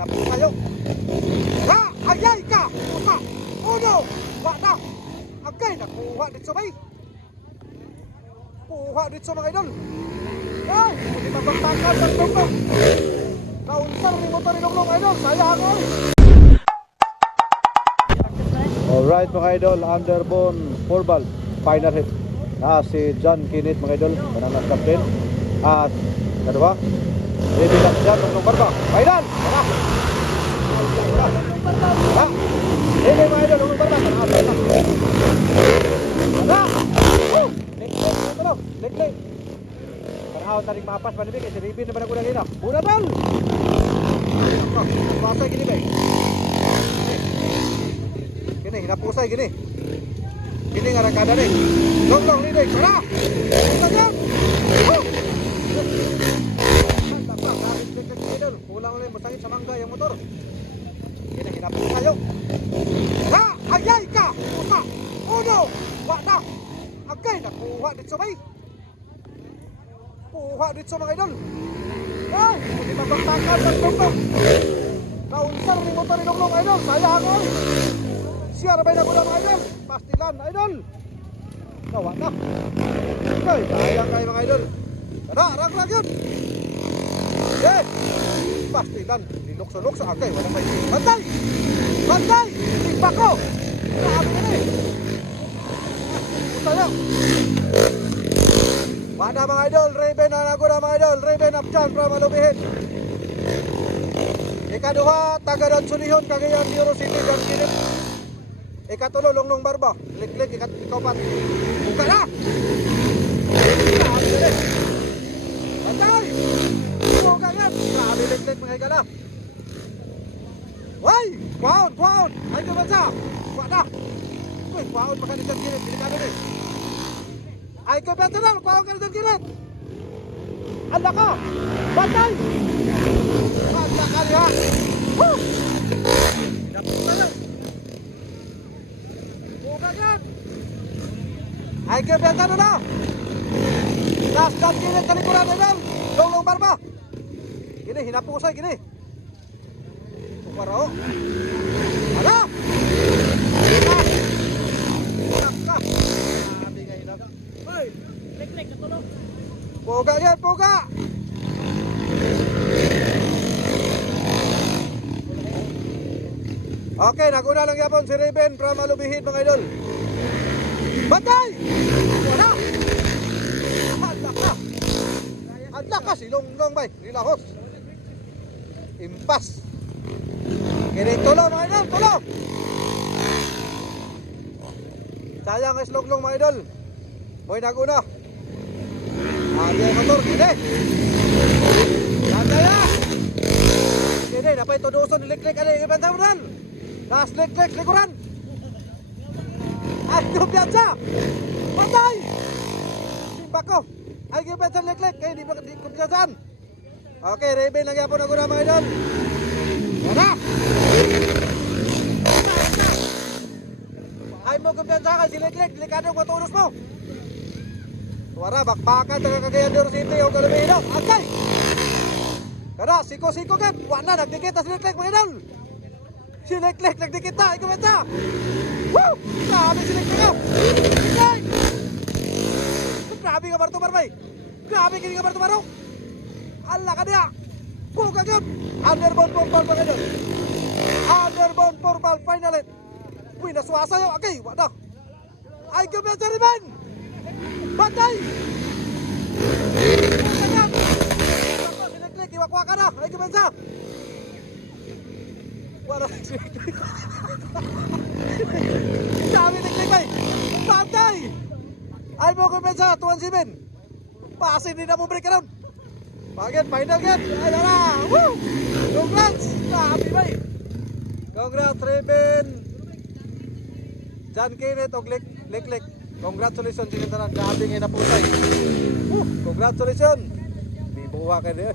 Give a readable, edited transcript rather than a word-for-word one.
hinapos kayo. Ha! Ayay ka! Pusa! Uno! Wala! Agay! Nakuha dito bay! Kuha dito mga idol! Ay! Hindi mabagtakan ng tunggong! Kaunsar ni motor ni Longlong idol! Sayang oy! Alright mga idol, underbone 4-valve final hit si John Kenneth mga idol, manang captain. At kadua Baby Duck John Longlong Barba final! Tara! Ha! Ini mga idol, Longlong Barba tara! Tara! Lik-lik! Tarahaw taring mapas panibig si Ribin na ba naguna gina? Una bal! Pasay gini ba? Gini, hinapusay gini. Gini nga rakada ni. Longlong ni Dek, tara! Tagan! Kulang ulit masangit sa mangga yung motor. Gini, hinapusay yun. Ha! Ayay ka! Pusa! Uno! Wala! Agay! Nakuha dito bay! Kuha dito mga idol! Ay! Hindi mabagtakan ng tunggong! Kaunsar ni motor ni Longlong idol! Sayang oy! Siya na ba yung nagulang idol? Pastilan idol! Nawa na! Okay, sayang kayo mga idol! Tara! Rag-rag yun! Okay! Pastilan! Nilukso-lukso! Okay, walang may... Bantay! Bantay! Tigpa ko! Grabe ka na eh! Tayo! Wala mga idol! Raven na nagulang mga idol! Raven up dyan para malubihin! Ikaduha, Tagadan Sunihon, Cagayan de Oro City, John Kenneth. Ikatulo, Longlong Barba. Lik-lik, ikapat. Buka na! Bantay! Buka nga! Grabe, lik-lik, mga igala. Way! Kwaon! Kwaon! Ay, kumansa! Wala! Uy, kwaon pa ka ni John Kenneth. Delikado rin. Ay, kumansa na! Kwaon ka ni John Kenneth! Anda ka! Bantay! Anda ka niya! Woo! Dapat lang! Bukagan! Ay, kumansa na! Last John Kenneth kalikuran na lang! Longlong Barba! Gini, hinapusay, gini! Puparo! Ala! Hinap ka! Sabi nga hinap! Hoy! Lik-lik, natulog! Puga yan, puga! Okay, naguna lang yapon si Raven para malubihin mga idol. Bantay! Wala! Handa ka! Handa ka si Longlong bay, nilahos. Impas! Kini tulo mga idol, tulo! Sayang is Longlong mga idol. Mo'y naguna. Ada motor gini. Santai ya. Gini dapat itu doson lik-lik ada yang bantaran. Das lik-lik likuran. Ayo biasa. Pantai. Simbako. Ayo biasa lik-lik kayak di kebiasaan. Oke, Raven lagi apa nak guna mga idol. Mana? Ayo mo kebiasaan kasi lik-lik delikado ko turus mo. Suara bakbakan dengan Cagayan de Oro City o Galubino. Okay. Kada siko-siko kan. Wala nagdikit si Lik-lik mga idol. Si Lik-lik nagdikit na. Ikaw benta. Woo! Grabe si Lik-lik. Okay. Grabe ka Barto Barbay. Grabe kini ka Barto Baro. Allah ka dia. Buka gap. Underbone Porbal mga idol. Underbone Porbal final hit. Wih, nasuasa yun. Okay, wala. Ay, kumenta Riben. Bantay! Lik-lik, iwakwa ka na! Ay, kumensa! Wala si Lik-lik! Dami Lik-lik bay! Bantay! Ay mo kumensa, tuwan si Ben! Pasin din na mo break around! Bagit, final get! Ay, na! Woo! Congrats! Dami bay! Congrats, Raven! John Kenneth o Lik-lik! Congratulations sa tanan, grabe nga napusay. Congratulations. Bibuwa ka din.